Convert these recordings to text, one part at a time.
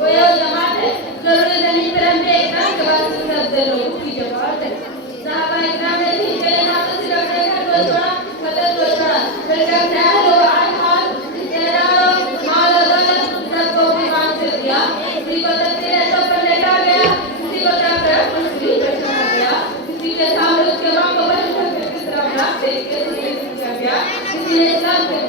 वो ये जमात है जरूरी नहीं पर हम देखना के बाद सब लोग की जमात है साहब इकराम ने पहले ना तो सिर्फ देखा तो थोड़ा मतलब तो थोड़ा फिर जब ध्यान हो हाल तेरा माल दौलत सबको भी मांग कर दिया किसी को तकदीर तो पर लेटा गया किसी को तरफ कुछ भी बैठा गया किसी के सामने उसके मां को बैठा कर किस तरह ना देख के किया गया किसी ने इस्लाम के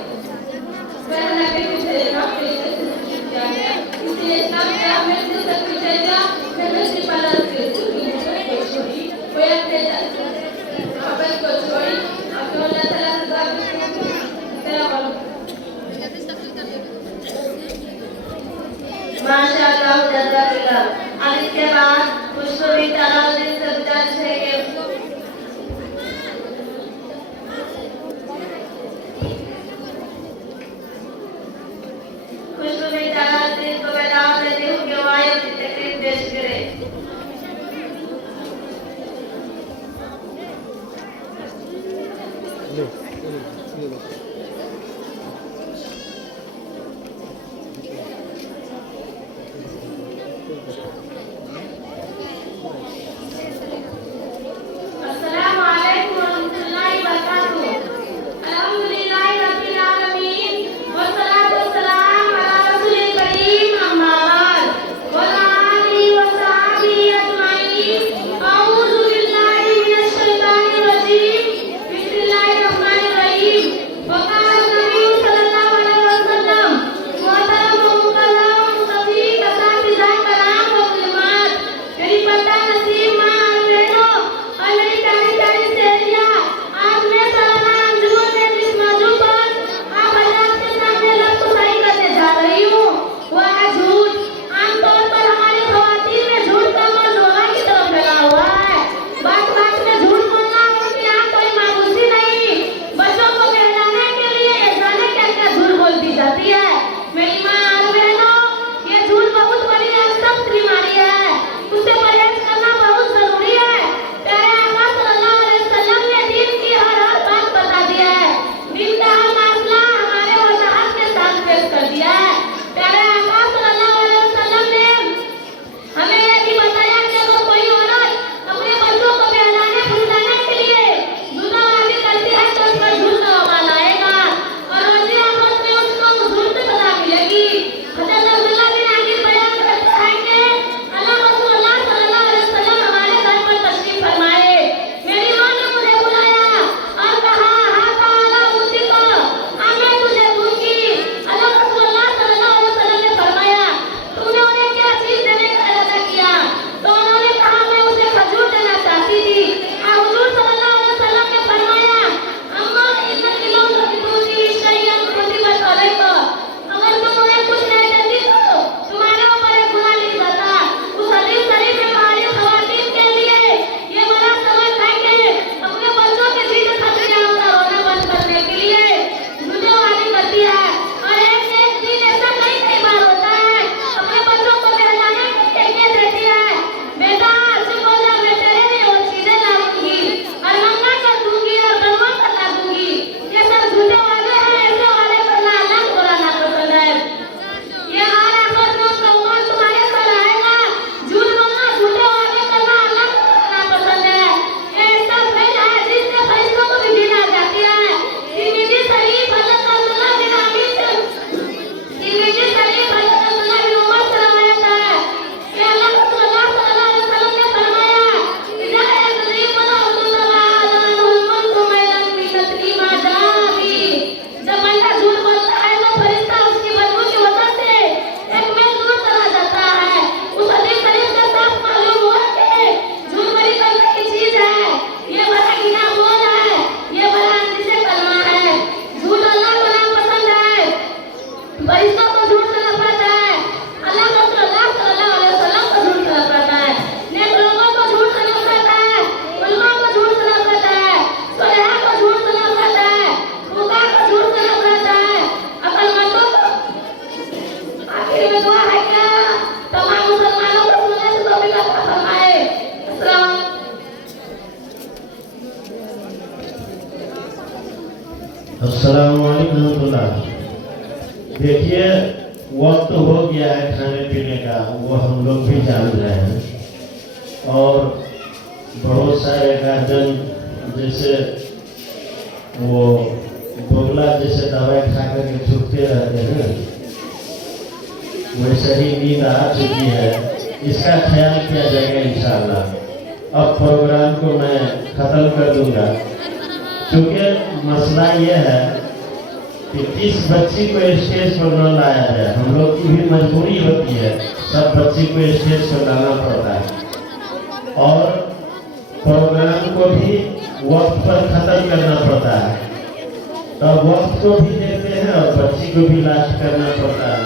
पहला के पीछे ना किया गया किसी ने इस्लाम के हमें से सब कुछ दिया फिर दूसरी पालन के छोड़ी कोई अपने अपन को छोड़ी अपने अल्लाह ताला से माशाअल्लाह जज़ाकल्लाह। और इसके बाद खुशबू भी तलावुद्दीन सज्जाद से के खुशबू भी तलावुद्दीन को बैदाव देते हुए वायु की तकरीर पेश करे। अस्सलाम वालेकुम। देखिए वक्त हो गया है खाने पीने का, वो हम लोग भी जान रहे हैं। और बहुत सारे गार्जियन जैसे वो बोगला जैसे दवाई खा करके छुपते रहते हैं, वैसे ही नींद आ चुकी है। इसका ख्याल किया जाएगा इंशाअल्लाह। अब प्रोग्राम को मैं ख़त्म कर दूंगा, क्योंकि मसला ये है कि किस बच्ची को स्टेज पर न लाया जाए। हम लोग की भी मजबूरी होती है, सब बच्ची को स्टेज पर लाना पड़ता है और प्रोग्राम को भी वक्त पर ख़त्म करना पड़ता है। तो वक्त को भी देखते हैं और बच्ची को भी लास्ट करना पड़ता है।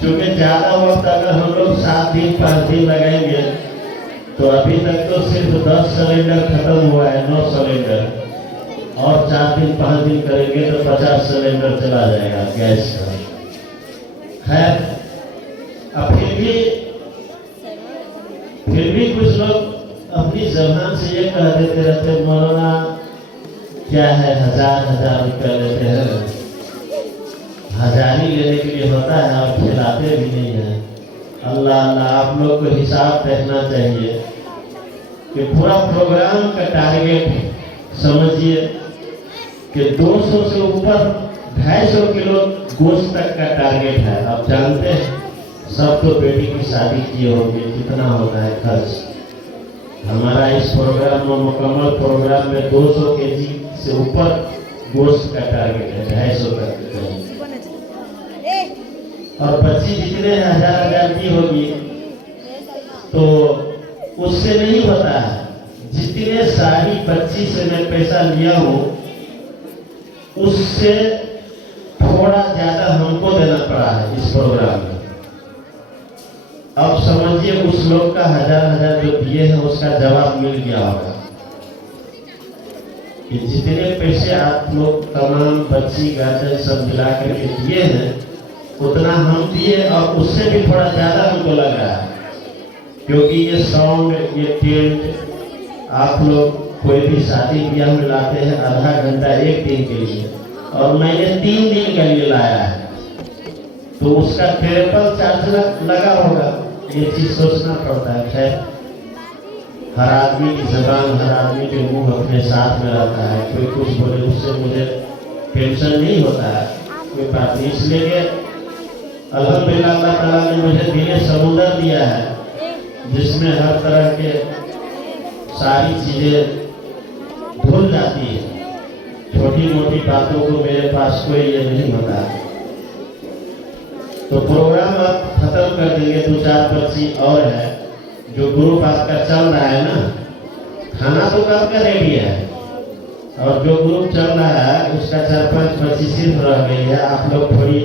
क्योंकि ज़्यादा वक्त अगर हम लोग 7 दिन 5 दिन लगाएंगे तो अभी तक तो सिर्फ 10 सिलेंडर खत्म हुआ है, 9 सिलेंडर, और 4 दिन 5 दिन करेंगे तो 50 सिलेंडर चला जाएगा गैस का। खैर, अब फिर भी कुछ लोग अपनी जबान से ये कह देते रहते, मौलाना क्या है 1000 रुपया लेते हैं, हजारी लेने के लिए होता है और खिलाते भी नहीं है। अल्लाह अल्लाह, आप लोग को हिसाब देखना चाहिए कि पूरा प्रोग्राम का टारगेट समझिए कि 200 से ऊपर 250 किलो गोश्त तक का टारगेट है। आप जानते हैं, सब तो बेटी की शादी किए होंगे, कितना होता है खर्च। हमारा इस प्रोग्राम में, मुकम्मल प्रोग्राम में 200 केजी से ऊपर गोश्त का टारगेट है, 250 तक। और बच्ची जितने हजार की होगी तो उससे नहीं होता है। जितने सारी बच्ची से मैं पैसा लिया हूँ उससे थोड़ा ज्यादा हमको देना पड़ा है इस प्रोग्राम में। अब समझिए उस लोग का 1000 जो दिए हैं उसका जवाब मिल गया होगा कि जितने पैसे आप लोग तमाम बच्ची गार्जियन सब मिला करके दिए हैं उतना हम दिए, और उससे भी थोड़ा ज्यादा हमको लगा है। क्योंकि ये साउंड, ये टेंट आप लोग कोई भी शादी ब्याह में लाते हैं आधा घंटा 1 दिन के लिए, और मैंने 3 दिन के लिए लाया है, तो उसका ट्रिपल चार्ज लगा होगा। ये चीज सोचना पड़ता है। खैर, हर आदमी की जबान, हर आदमी के मुंह अपने साथ में रहता है। कोई कुछ बोले उससे मुझे टेंशन नहीं होता है, कोई बात नहीं। इसलिए अल्हम्दुलिल्लाह अल्लाह ताला ने मुझे दिल समुंदर दिया है जिसमें हर तरह के सारी चीजें भूल जाती है। छोटी मोटी बातों को मेरे पास कोई ये नहीं होता। तो प्रोग्राम आप खत्म कर देंगे। 2-4 बच्ची और है जो ग्रुप आपका चल रहा है ना, खाना तो कब का रेडी है, और जो ग्रुप चल रहा है उसका 4-5 बच्ची सिर्फ रह गई है। आप लोग थोड़ी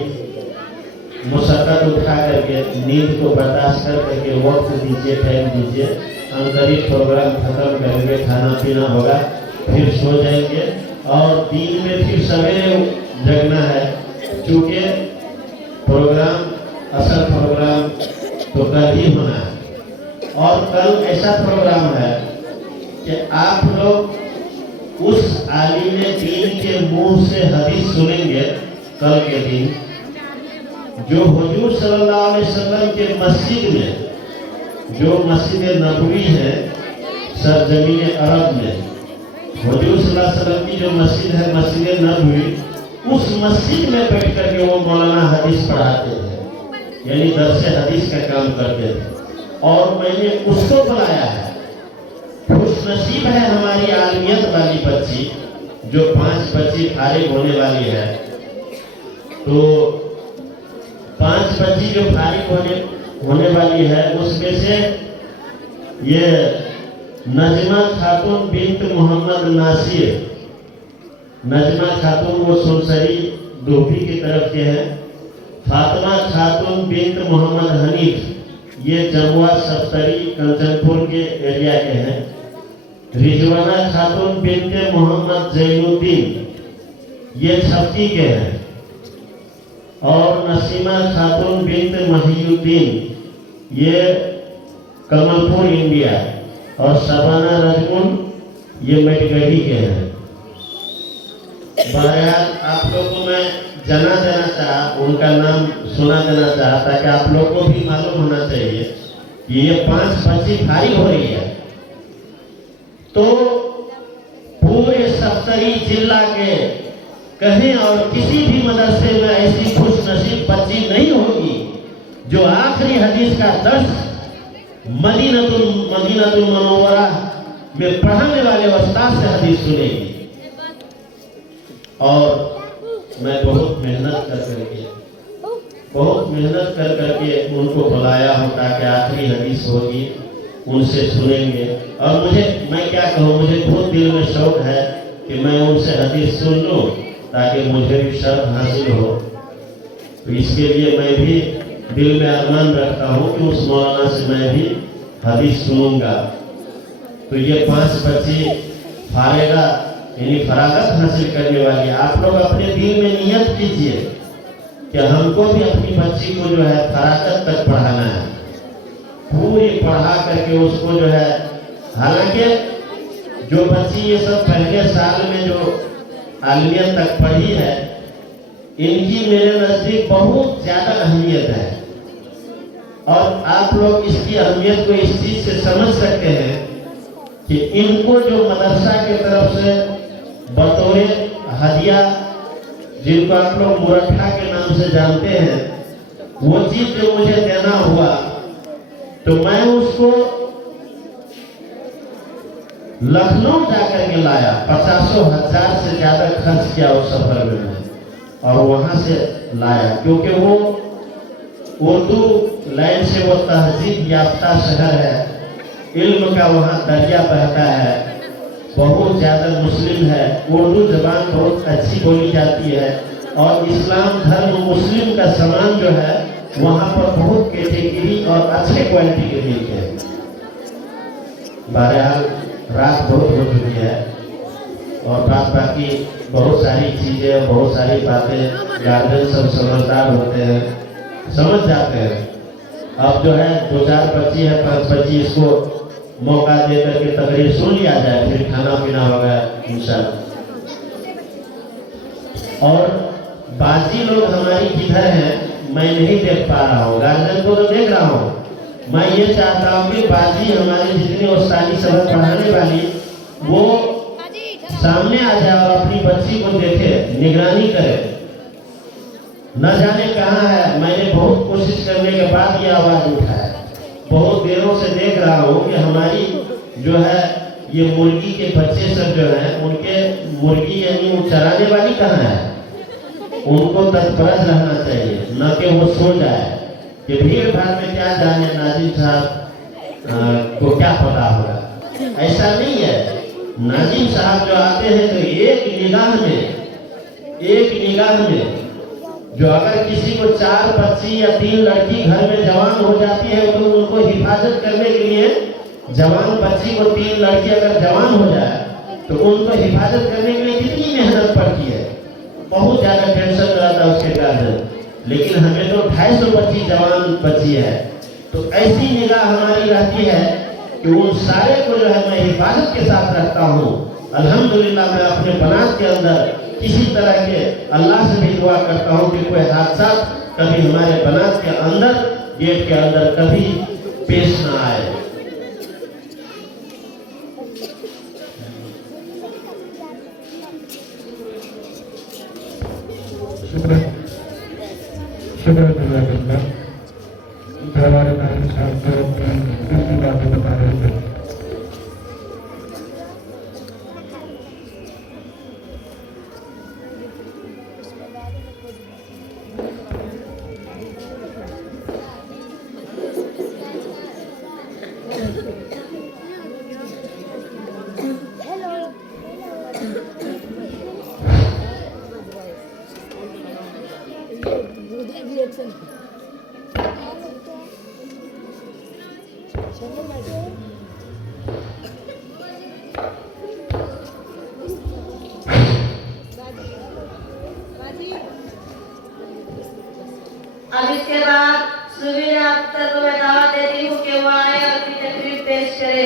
मुशक्कत उठा करके, नींद को बर्दाश्त कर करके वक्त दीजिए, टाइम दीजिए। हम करीब प्रोग्राम खत्म करेंगे, खाना पीना होगा, फिर सो जाएंगे और दिन में फिर सवेरे जगना है। चूँकि प्रोग्राम, असल प्रोग्राम तो कल ही होना है, और कल ऐसा प्रोग्राम है कि आप लोग उस आलिम दीन के मुंह से हदीस सुनेंगे कल के दिन, जो हुजूर सल्लल्लाहु अलैहि वसल्लम के मस्जिद में, जो मस्जिद नबवी है सरजमीन अरब में, हुजूर सल्लल्लाहु अलैहि वसल्लम की जो मस्जिद है मस्जिद नबवी, उस मस्जिद में बैठ करके वो मौलाना हदीस पढ़ाते थे, यानी दर्स हदीस का काम करते थे। और मैंने उसको बुलाया है। खुशनसीब है हमारी आलिमियत वाली बच्ची, जो 5 बच्ची फारिग होने वाली है। तो 5 बच्ची जो फारिग होने वाली है उसमें से ये नजमा खातून बिन्त मोहम्मद नासिर, नजमा खातून वो सुनसरी डोभी की तरफ के हैं। फातिमा खातून बिन्त मोहम्मद हनीफ, ये जमुआ सप्तरी कंचनपुर के एरिया के हैं। रिजवाना खातून बिन्त मोहम्मद जैनुद्दीन, ये छपकी के हैं। और नसीमा खातून बिन्त महियुद्दीन, ये कमलपुर इंडिया। और शबाना रजमुन, ये मेटगढ़ी के हैं। बहरहाल आप लोगों को मैं जना देना चाहा, उनका नाम सुना देना चाहा, ताकि आप लोग को भी मालूम होना चाहिए कि ये 5 बच्ची फारिग हो रही है। तो पूरे सप्तरी जिला के कहीं और किसी भी मदरसे में ऐसी खुशनसीब बच्ची नहीं होगी जो आखिरी हदीस का दर्स मदीनतुल मुनव्वरा में पढ़ाने वाले उस्ताद से हदीस सुनेगी। और मैं बहुत मेहनत कर करके उनको बुलाया हूँ, ताकि आखिरी हदीस होगी उनसे सुनेंगे। और मैं क्या कहूँ, मुझे बहुत दिल में शौक है कि मैं उनसे हदीस सुन लूँ, ताकि मुझे भी शर्फ हासिल हो। तो इसके लिए मैं भी दिल में अरमान रखता हूँ कि उस मौलाना से मैं भी हदीस सुनूंगा। तो ये 5 बच्ची फारेगा यानी फरागत हासिल करने वाली। आप लोग अपने दिल में नियत कीजिए कि हमको भी अपनी बच्ची को जो है फरागत तक पढ़ाना है, पूरी पढ़ा करके उसको जो है, हालांकि जो बच्ची ये सब पहले साल में जो आलिमियत तक पढ़ी है, इनकी मेरे नजदीक बहुत ज्यादा अहमियत है। और आप लोग इसकी अहमियत को इस चीज से समझ सकते हैं कि इनको जो मदरसा की तरफ से बतौर हदिया, जिनको आप लोग मुरठा के नाम से जानते हैं, वो चीज जो मुझे देना हुआ, तो मैं उसको लखनऊ जाकर के लाया। 50,000 से ज्यादा खर्च किया उस सफर में मैं, और वहां से लाया, क्योंकि वो उर्दू लाइन से वो तहजीब याफ्ता शहर है, इल्म का वहाँ दरिया बहता है, बहुत ज़्यादा मुस्लिम है, उर्दू जबान बहुत अच्छी बोली जाती है, और इस्लाम धर्म मुस्लिम का सामान जो है वहाँ पर बहुत कैटेगरी और अच्छे क्वालिटी के मिलते हैं। बहरहाल रात बहुत हो चुकी है, और बाकी बहुत सारी चीज़ें, बहुत सारी बातें गार्जियन सब समझदार होते हैं, समझ जाते हैं। अब जो है 2-4 बच्ची है, 5 बच्ची, इसको मौका दे करके तकरीर सुन लिया जाए, फिर खाना पीना होगा इंशाल्लाह। और बाजी लोग हमारी किधर हैं मैं नहीं देख पा रहा हूँ, गार्जियन को तो देख रहा हूँ। मैं ये चाहता हूँ कि बाजी हमारी जितनी उस्तादी सबक पढ़ाने वाली, वो सामने आ जाए और अपनी बच्ची को देखे, निगरानी करे। न जाने कहाँ है, मैंने बहुत कोशिश करने के बाद ये आवाज उठा है। बहुत देरों से देख रहा हूँ कि हमारी जो है ये मुर्गी के बच्चे सब जो हैं, उनके मुर्गी यानी वो चराने वाली कहाँ है, उनको तत्पर रहना चाहिए, न कि वो सो जाए। कि भीड़ भाड़ में क्या जाने नाजिम साहब को क्या पता होगा, ऐसा नहीं है। नाजिम साहब जो आते हैं तो एक निगाह में जो अगर किसी को 4 बच्ची या 3 लड़की घर में जवान हो जाती है, तो उनको हिफाजत करने के लिए, जवान बच्ची को 3 लड़की अगर जवान हो जाए तो उनको हिफाजत करने के लिए कितनी मेहनत पड़ती है, बहुत ज्यादा टेंशन रहता है उसके गार्जियन। लेकिन हमें तो 250 बच्ची जवान बच्ची है, तो ऐसी निगाह हमारी रहती है कि उन सारे को जो है मैं हिफाजत के साथ रखता हूँ। अल्हम्दुलिल्लाह मैं अपने बनात के अंदर किसी तरह के अल्लाह से भी दुआ करता हूँ कि कोई हादसा कभी हमारे बनात के अंदर, गेट के अंदर कभी पेश ना आए। बता रहे थे। अब इसके बाद सुबीर अख्तर को मैं दावत देती हूँ कि वो आए और अपनी तकरीर पेश करे।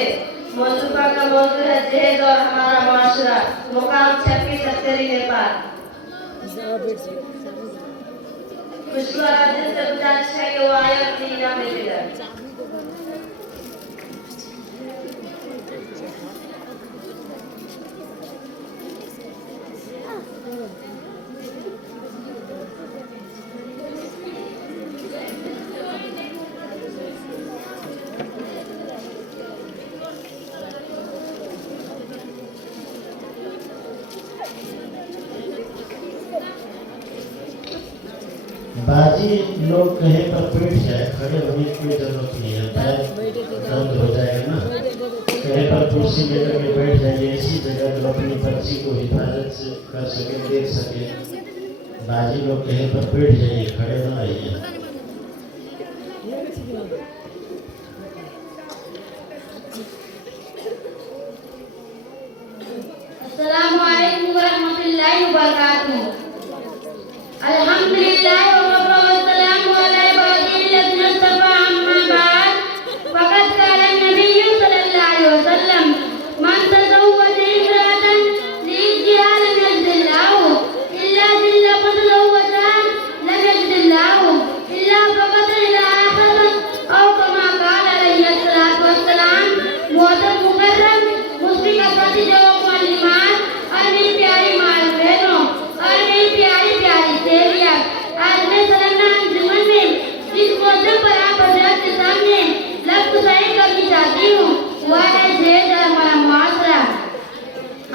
मौजूदा का मौजूद है जहेज और हमारा माशरा, मुकाम 36 सत्तरी नेपाल। खुशबू आराधना से सबसे अच्छा है कि वो आए और अपनी इनाम लेके जाए। बाजी लोग कहीं पर बैठ जाए, खड़े होने की कोई जरूरत नहीं है, पैर बंद हो जाएगा ना। कहीं पर कुर्सी लेकर के बैठ जाइए, ऐसी जगह जो अपनी पर्ची को हिफाजत से कर सके, देख सके। बाजी लोग कहीं पर बैठ जाइए, खड़े ना रहिए। अस्सलामु अलैकुम वरहमतुल्लाहि वबरकातुहू। अल्हम्दुलिल्लाह वस्सलामु अला इबादिल्लज़ीना इस्तफ़ा अम्मा बाद। फ़क़द क़ाला नबिय्यु सल्लल्लाहु अलैहि वसल्लम मन तज़व्वज इम्रअतन लिइज़्ज़िहा लम यज़िल्लाहु इल्ला ज़िल्ला फ़तज़व्वजा लम यज़िल्लाहु इल्ला फ़क़द इला आखिरत औ कमा क़ाल अलैहि सल्लतु वस्सलाम। मोहतरम मुकर्रम मुस्लिम असातिज़ा व मुअल्लिमात और मेरी प्यारी माँ बहनों और मेरी प्यारी प्यारी सेवियाँ, आज मैं सल्लल्लाहु अलैहि वसल्लम में जिस मौजूद पर आप हज़रात के सामने लफ्ज़ गुज़ारी करनी चाहती हूँ वह है ज़ेद और हमारा मुआशरा।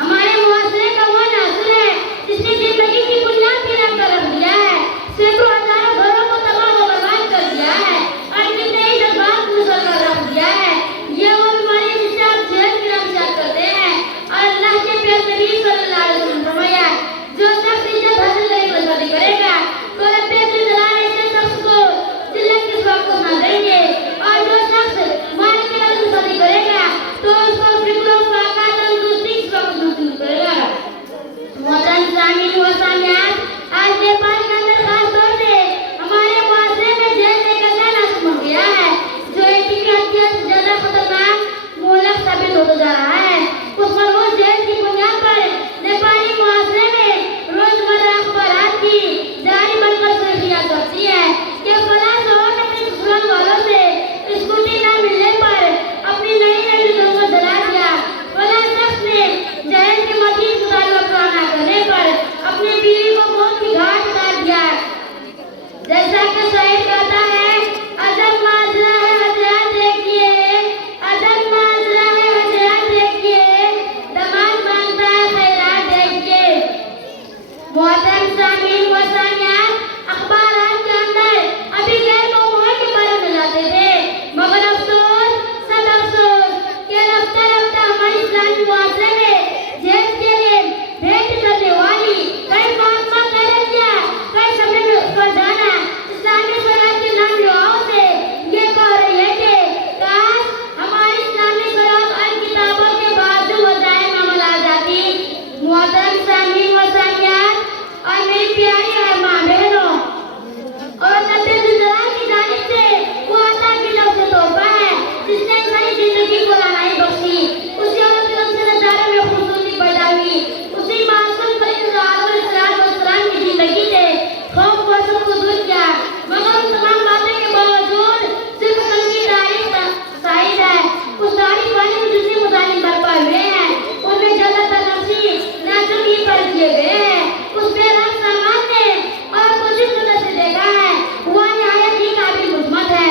हमारे मुआशरे का वो नासुर है जिसने जिंदगी की बुनियाद गिरा कर रख दिया है, सैकड़ों हजारों घरों को तबाह व बर्बाद कर दिया है और कितने ही जज्बात को मुसल कर रख दिया है। ये वो बीमारी जिसे आप जेल की नमज़द करते हैं और अल्लाह के प्यारे नबी सल्लल्लाहु अलैहि वसल्लम ने फरमाया, जो शख्स इज्जत हासिल करने की शादी करेगा तो रब्बे अज़्ज़ जलाल ऐसे शख्स को जिल्लत के स्वाब को ना देंगे, और जो शख्स मालिक की शादी करेगा तो उसको फिक्र व फाका तंदुरुस्ती के स्वाब को नसीब करेगा। मोहतरम सामीन व सामियात, आज नेपाल के अंदर खास तौर से हमारे मुआशरे में जेल में एक ऐसा नासुर हो गया है जो एटी की हत्या से ज्यादा खतरनाक मोहलक साबित होता जा रहा है। उस मलून जेल की बुनियाद पर नेपाली मुआशरे में रोजमर्रा अखबारात की जारी बनकर सुर्खियां छपती है कि फलां शोहर ने अपने ससुराल वालों से स्कूटी न मिलने पर अपनी नई नई दुल्हन को जला दिया। फलां शख्स ने जहर के मजीद मुतालबा पूरा न करने पर अपनी बीवी को मौत की घाट उतार दिया। जैसा कि शायर कहता है, अदब माजरा है हज़रात देखिए, अदब माजरा है हज़रात देखिए, दमाद मांगता है खैरात देखिए। मोहतरम सामीन व सामियात, अखबारात के अंदर अभी गैर कौमों के बारे में लाते थे, मगर अफसोस सद अफसोस कि रफ्ता रफ्ता हमारे इस्लामी मुआशरे में जेल के लिए भेंट करने वाली कई महात्मा कहलतियाँ, कई समय में ऊपर जाना इस्लामी स्वराज के नाम युवाओं से ये कह रही है कि काश हमारी इस्लामी स्वराज और किताबों के बावजूद वज़ाए में अमल आ जाती। मोहतरम सामीन व सामियात और मेरी प्यारी माँ बहनों, और रब्बे अज़्ज़ जलाल की जानिब से वो अता की तरफ से तोहफा है जिसने इंसानी जिंदगी को राहनाई बख्शी। उसी औरत के रब से नज़ारे में खूबसूरती पैदा हुई, उसी मासूम परिंदा अलैहिस्सलाम की जिंदगी से खौफ व शक को दूर किया, मगर उन तमाम बातें के बावजूद सिर्फ उनकी तारीफ शाहिद है। उस तारीफ वाले में जितने मुजालिम बरपा हुए हैं उनमें ज्यादातर नफसी नाजुक ही पर किए गए हैं। उस बेरहम सामान ने और को जिस नजर से देखा है वह निहायत ही काबिल हुज्मत है।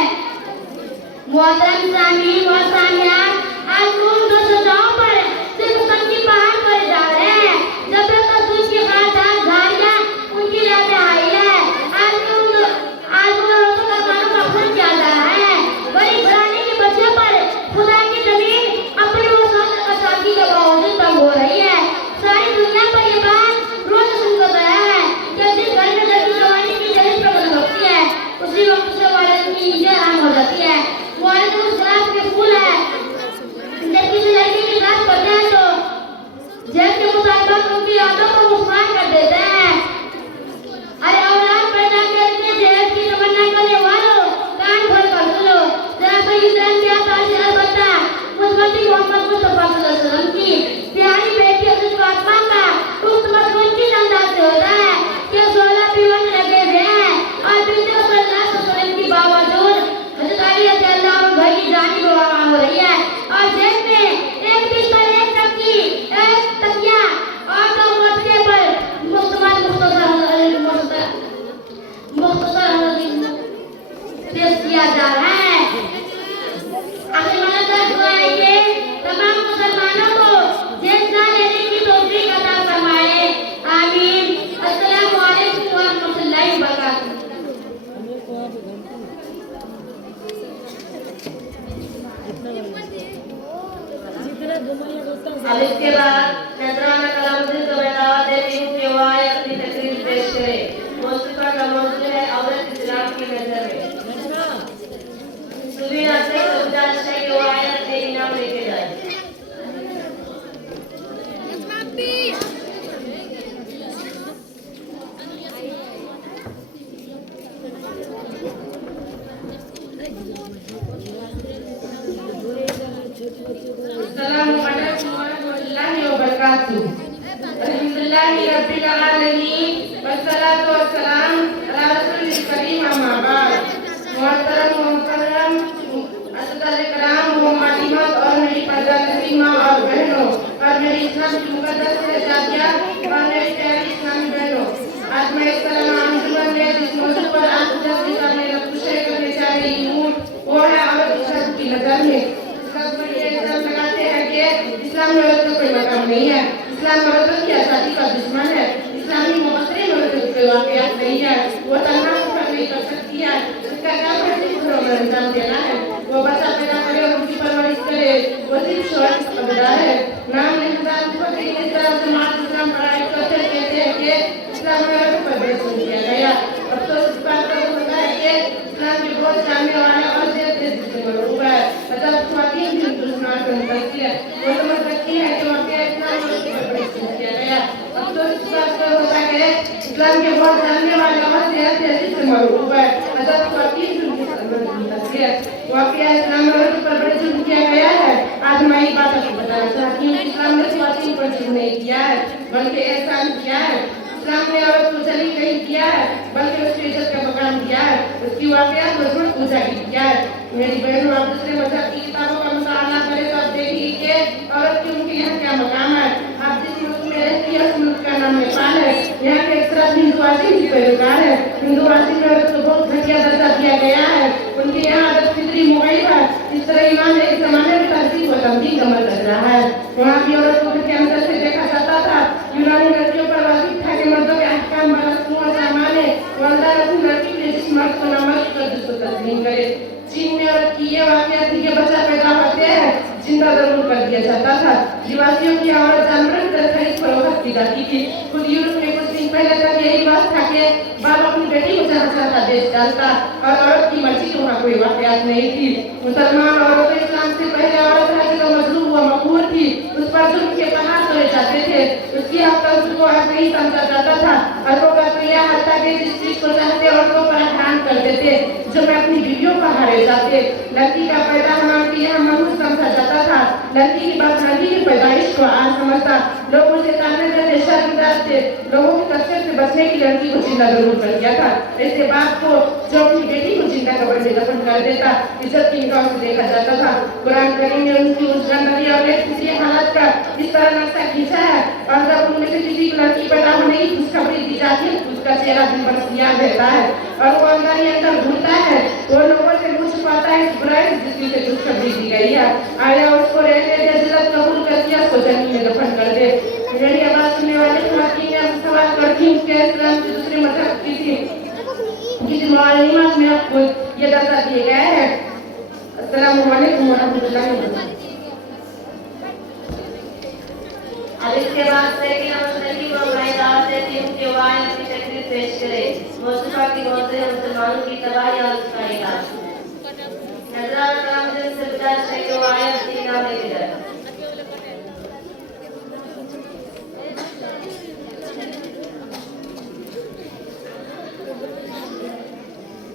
मोहतरम सामीन व सामियात, आज उन दो सजाओं पर सिर्फ तंगी पहाड़ करे जा रहे हैं, जबरन तस्वीर की खारदार झाड़ियाँ उनकी राह पे आई है। आज उन औरतों का कानून अक्सर किया जा रहा है। गरीब घराने के बच्चों पर खुदा की जमीन अपनी वसात और सादगी के बावजूद तंग हो रही है। सारी दुनिया पर ये बात रोज सुनता गया है कि जिस घर में लड़की जवानी की जहर प्रकट होती है उसी वक्त से वाले की नींद हराम हो जाती है। वालिद उस गुलाब के फूल है, जिंदगी किया जा रहा है। आखिर मदद दुआ है कि तमाम मुसलमानों को जिंदा लेने की तौफीक अता फरमाए। आमीन। अस्सलामु अलैकुम व रहमतुल्लाहि व बरकातहू। अब इसके बाद नजराना कलामुद्दीन को मैं दावत देती हूँ कि वो आए अपनी तकरीर पेश करे। मौसीक़ा का मौजू है औरत इस्लाम की नजर में। सुबह आपसे गुजारिश है कि वो आए अपने इनाम लेके जाए। अल्हम्दुलिल्लाहि रब्बिल आलमीन वस्सलातु वस्सलाम अला रसूलिल करीम अम्मा बाद। मोहतरम अस्सलाम इकराम मोहम्मदियत और मेरी पर्दा नसीब माँ और बहनों और मेरी इस्लाम की मुकद्दस शहजादियाँ और मेरी प्यारी इस्लामी बहनों, आज मैं इस तरह अंजुमन में जिस मौजू पर आज तस्वीर करने करने जा रही हूँ वो है औरत इस्लाम की नजर में। इस्लाम लगाते हैं कि इस्लाम में औरत का कोई मकाम नहीं है। इस्लाम औरतों की आज़ादी का दुश्मन है। इस्लामी मुआशरे में औरतों के वाक़यात नहीं है। वो तन्हा होकर नहीं कर सकती है। उसका काम है सिर्फ घरों में अंजाम देना है। वो बच्चा पैदा करे और उसकी परवरिश करे। वो सिर्फ शौहर का क़ब्ज़दार है। नाम निहदार को इस तरह से मात्र इस्लाम पढ़ाई करते कहते हैं कि इस्लाम में औरतों पर बेइज्जत किया गया। अब तो इस बात का होता है कि इस्लाम के बहुत जानने वाले और से मरूब है। मतलब ख़वातीन भी दुश्मन करती है। वो समझ सकती है कि वहाँ पे इस्लाम किया गया। अब तो इस बात का होता है कि इस्लाम के बहुत जानने वाले और से मरूब है। मतलब ख़वातीन भी करती है। वहाँ पे इस्लाम में पर बड़े जुल्म किया गया है। आज मैं ये बात आपको बताना चाहती हूँ कि इस्लाम ने ख़वातीन पर जुल्म नहीं किया है बल्कि एहसान किया है। इस्लाम ने औरत को जलील नहीं किया है बल्कि उसकी इज्जत का मकाम दिया है। उसकी वाक़यात मजबूत पूजा किया है। मेरी बहनों, आप दूसरे मज़हब की किताबों का मुताला करें तो आप देखिए कि औरत की उनके यहाँ क्या मकाम है। आप जिस मुल्क में रहती है उस मुल्क का नाम नेपाल है। यहाँ के अक्सर हिंदुआज़म की पैरोकार है। हिंदुआज़म में औरत को बहुत घटिया दर्जा दिया गया है। उनके यहाँ आदत फितरी मुग़य्यब है। इस तरह ईमान एक ज़माने में तहज़ीब व तमदीन कमल कर रहा है। वहाँ की औरत को घर के अंदर से देखा जाता था। यूनानी लड़कियों पर वाजिब था कि मर्दों के अहकाम बरसूं ज़माने वालदा अपनी लड़की के जिस मर्द को नामर्द कर उसको तस्लीम करे। चीन में औरत की ये वाक़या थी कि बच्चा पैदा होते हैं जिंदा जरूर कर दिया जाता था। निवासियों की औरत जानवरों की तरह खरीद फरोख्त की जाती थी। खुद यूरोप में कुछ दिन पहले तक यही बात था कि बाप अपनी बेटी को जहाँ चाहता बेच डालता और औरत की मर्जी तो वहाँ कोई वाक़यात नहीं थी। मुसलमान औरतें इस्लाम से पहले औरत था जो मजलूम व मक़हूर थी। उस पर जुल्म के पहाड़ तोड़े जाते थे। उसकी हक को हक नहीं समझा जाता था और वो कतरिया हत्या के जिस चीज को चाहते औरतों पर हराम कर देते जो मैं अपनी बीवियों पर हारे जाते। लड़की का पैदा होना के यहाँ ममनू समझा जाता था। लड़की की बात लड़की की पैदाइश को आज समझता। लोग उसे ताने देते, शर्मदार थे। लोगों की कसरत से बचने की लड़की को जिंदा जरूर कर दिया था। ऐसे बाप को जो अपनी बेटी को जिंदा कब्र में दफन कर देता इज्जत की निगाह से देखा जाता था। कुरान करीम ने उनकी उस गंदगी और किसी हालत का इस तरह नक्शा खींचा है और जब उनमें से किसी लड़की पैदा होने की खुशखबरी दी जाती है उसका चेहरा दिन भर सियाह रहता है और वो अंदर ही अंदर घूमता है। वो लोगों से मुँह छुपाता है इस बुराई जिसकी से खुशखबरी दी गई है। आया उसको रहने दे, जिल्लत कबूल करके उसको जमीन में दफन कर दे। मेरी आवाज़ सुनने वाले ख़वातीन मैं सवाल करती हूँ कि इस्लाम के दूसरे मज़हब किसी मालूमात में आपको ये दर्जा दिए गए हैं। अस्सलामु अलैकुम व रहमतुल्लाहि व बरकातहू। अब इसके बाद से कि नमस्ते को मैं दावत देती हूँ कि वो आए अपनी तकरीर पेश करे। मौसीक़ा की मौत है मुसलमानों की तबाही और उसका इलाज। नजराना कलामुद्दीन से गुजारिश है कि वो आए अपनी इनाम लेके जाए।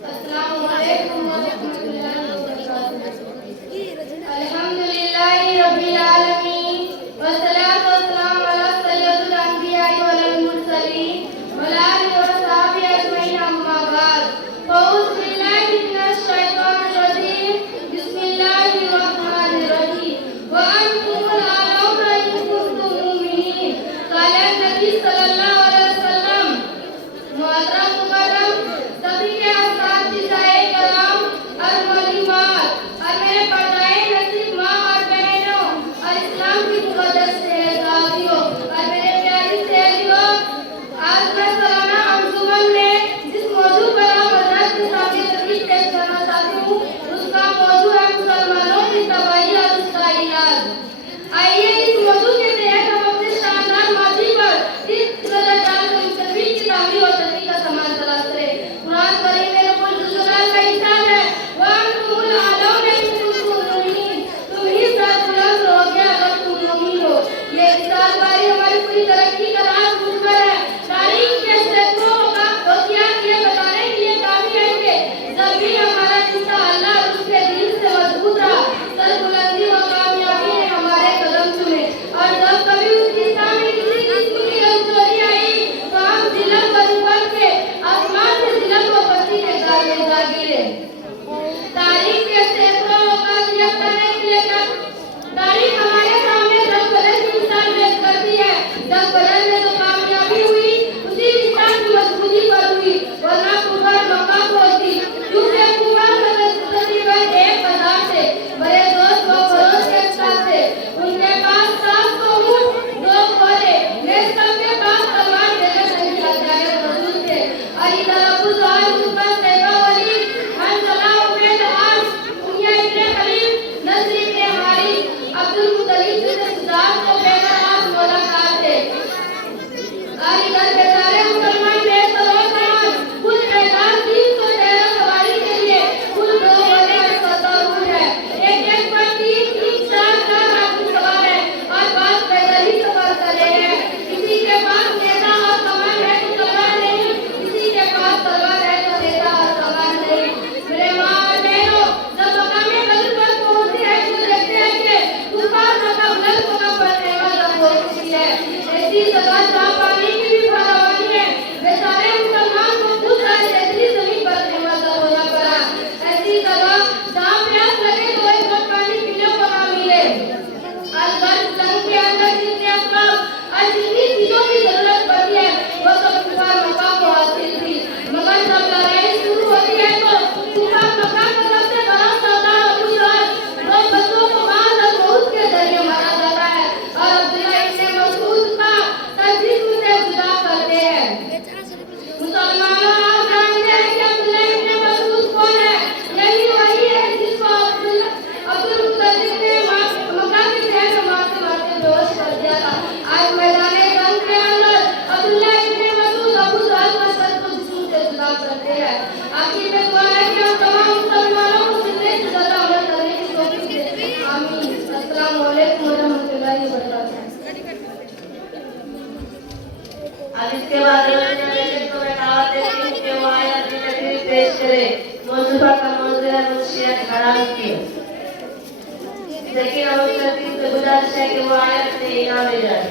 अस्सलामु अलैकुम व रहमतुल्लाहि व बरकातहू। अल्हम्दुलिल्लाहि रब्बिल आलमीन वस्सलातु वस्सलामु अला सय्यिदिल अंबिया'i वल मुरसलीन व अला आलिहि व सहाबिहि अजमईन अम्मा बाद। फ़अऊज़ु बिल्लाहि मिनश आइए इस मौजू के तहत हम अपने शानदार माजी पर इस नजर डालकर सभी की तामीर और तरक्की का सामान तलाश करें। कुरान करीम में रब्बुल जुलाल का इरशाद है, वअंतुमुल आलौना इन कुंतुम मुमिनीन, तुम ही सरबुलंद रहोगे अगर तुम मुमिन हो। ये इरशाद बारी हमारी पूरी तरक्की का राज मुखबर है। तारीख के सैकड़ों वाक़ियात ये बताने के लिए काफी है कि जब भी हमारा रिश्ता अल्लाह और उसके दीन से मजबूत रहा, सरबुलंदी व कामयाबी ने हमारे कदम चूमे, और जब कभी उस रिश्ता में किसी किस्म की कमजोरी आई तो हम जिलन पर उबर के आसमान से जिलन को बत्ती के दाग में जा गिरे। तारीख के सैकड़ों वाक़ियात करने के लिए तारीख हमारे सामने जब बदल की मिसाल पेश करती है। जब बदल में जो कामयाबी हुई उसी रिश्ता की मजबूती पर हुई, वरना कुफर मक्का पहुंची। क्योंकि कुफर तकरीबन 1000 थे, बड़े दोस्त व पड़ोस के साथ थे। उनके पास 700 ऊंट, 2 घोड़े, वे सबके पास तलवार जैसे सही हथियार मौजूद थे। और इधर अबू जहल, उत्बा, शैबा, वलीद, हंज़ला, उबैद, आस, उमैया इब्न खलीफ, नज़र इब्न हारिस, अब्दुल मुत्तलिब जैसे सुजात को बेनवाज मुलाकात थे। और इधर बेचारे मुसलमान बेसवार कुल मैदान 313 सवारी के लिए कुल 2 घोड़े और 17 ऊंट है। एक पर 3-4 आदमी सवार है और 5 पैदल ही सफर कर रहे हैं। किसी के पास नेजा और कमान है तो तलवार नहीं, किसी के पास तलवार है तो नेजा और कमान नहीं। मेरे माँ और बहनों, जब मकाम बदर पर पहुंचते हैं तो देखते हैं कि कुफार मक्का बुलंद मकाम पर नेमत हो चुकी है। ऐसी जगह जहाँ पानी की भी फरावानी है, बेचारे मुसलमान को खुद ऐसी जमीन पर नेमत होना पड़ा। ऐसी जगह जहाँ प्यास लगे तो एक घुट पानी पीने को ना मिले। अलबत्त जंग के अंदर जितने असबाब और जितनी चीजों की जरूरत पड़ती है वो सब कुफार मक्का को हासिल थी। मगर जब लड़ाई शुरू होती है तो कुफार मक्का का सबसे बड़ा सरदार अबू जहल 2 बच्चों को माल और बहुत के जरिए मारा जाता है और अब्दुल्ला इब्न मसूद का तस्दीक से जुदा करते हैं। मुसलमानों, आप जानते हैं कि अब्दुल्ला इब्न मसूद कौन है? यही वही है जिसको अब्दुल मुत्तलिब ने मक्का के शहर में मारते बेहोश कर दिया था। आज मैदान जंग के अंदर अब्दुल्ला इब्न मसूद अबू जहल का सर को जिस्म से जुदा करते हैं। आखिर में दुआ है कि हम तमाम मुसलमानों को जिंदगी से ज्यादा अमल करने की तौफीक दे। आमीन। अस्सलामु अलैकुम व रहमतुल्लाहि व बरकातहू। अब इसके बाद को मैं दावत देती हूँ कि वो आयत की तकरीर पेश करे। मौजूदा का मौजू है मुंशियत हराम की। लेकिन अब तरतीब से गुजारिश है कि वो आयत से इनाम ले जाए।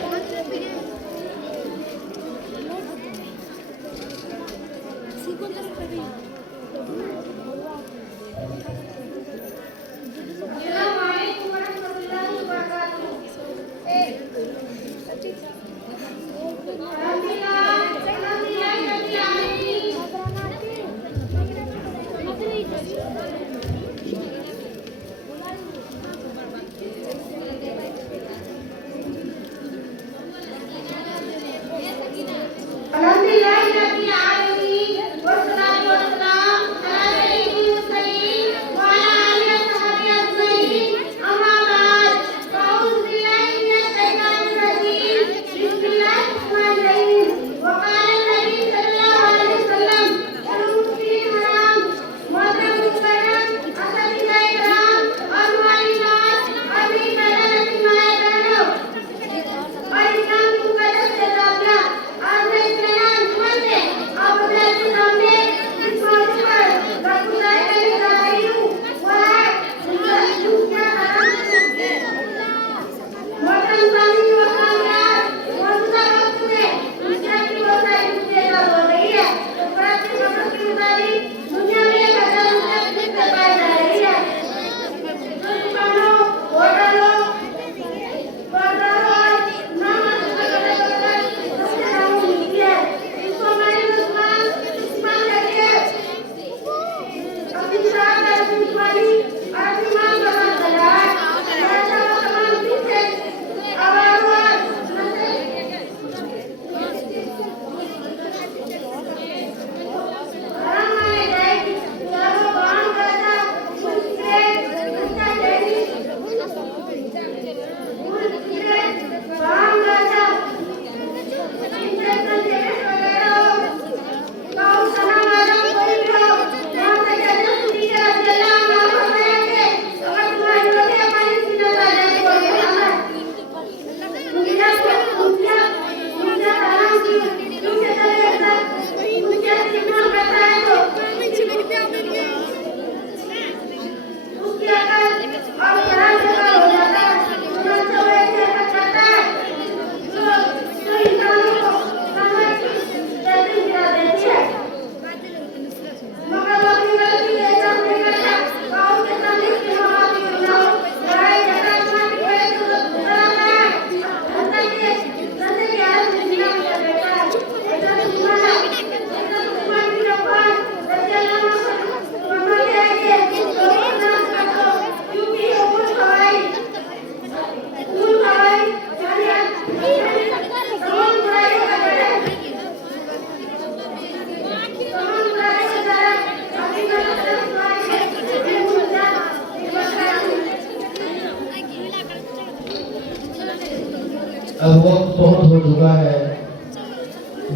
अब वक्त बहुत हो चुका है।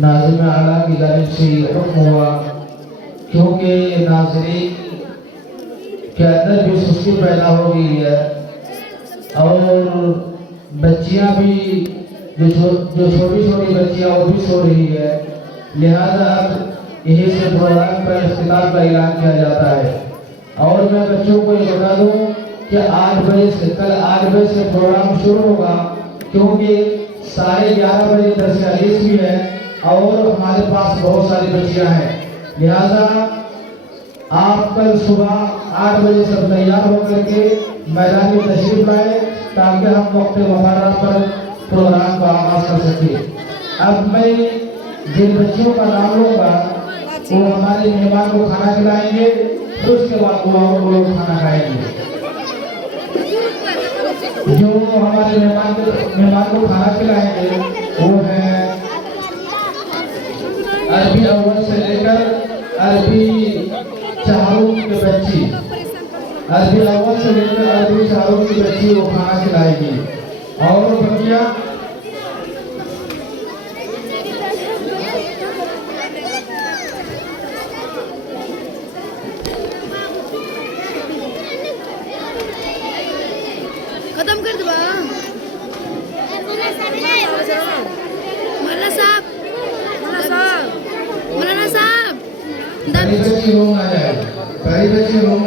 नाज़िम आला की जानिब से हुक्म हुआ, क्योंकि नाज़रीन के अंदर भी सुस्ती पैदा हो गई है और बच्चियां भी जो छोटी छोटी बच्चियां वो भी सो रही है, लिहाजा अब यही से प्रोग्राम का इख्तिताम का ऐलान किया जाता है। और मैं बच्चों को ये बता दूं कि 8 बजे से कल 8 बजे से प्रोग्राम शुरू होगा, क्योंकि 11:30 बजे दस्तयालीस भी है और हमारे पास बहुत सारी बच्चियां हैं। लिहाजा आप कल सुबह 8 बजे सब तैयार होकर के मैदान में तशरीफ लाए ताकि हम वक्त मुकर्रर पर प्रोग्राम का आगाज कर सके। अब मैं जिन बच्चियों का नाम लूँगा वो हमारे मेहमान को खाना खिलाएंगे, फिर उसके बाद वो लोग खाना खाएंगे। जो हमारे मेहमान को खाना खिलाएंगे वो है अरबी अव्वल से लेकर अरबी चारों की बच्ची, अरबी अव्वल से लेकर अरबी चारों की बच्ची वो खाना खिलाएगी। और बच्चियां खत्म कर दो मौलाना साहब पहली बच्ची रूम आ जाए, पहली बच्ची रूम